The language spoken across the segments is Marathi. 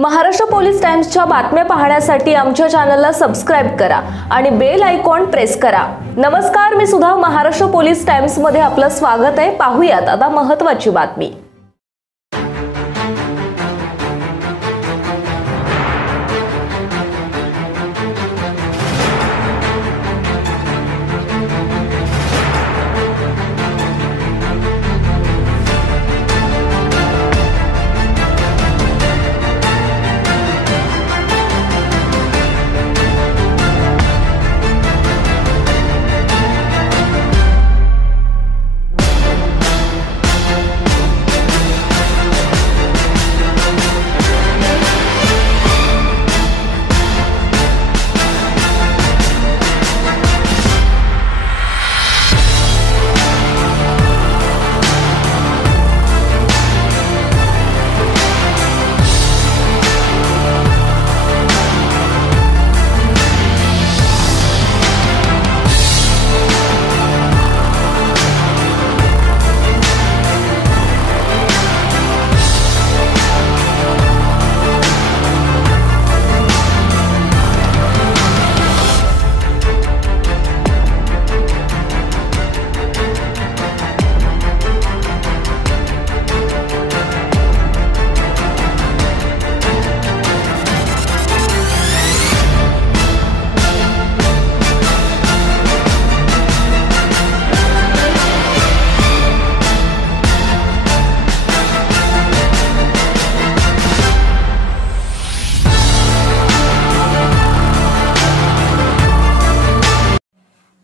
महाराष्ट्र पोलीस टाइम्सच्या बातम्या पाहण्यासाठी आमच्या चॅनलला सबस्क्राइब करा आणि बेल आयकॉन प्रेस करा। नमस्कार, मी सुधा महाराष्ट्र पोलीस टाइम्स मध्ये आपलं स्वागत आहे। पाहूयात आता महत्त्वाची बातमी।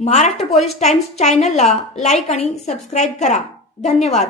महाराष्ट्र पोलीस टाइम्स चॅनलला लाईक आणि सबस्क्राइब करा। धन्यवाद।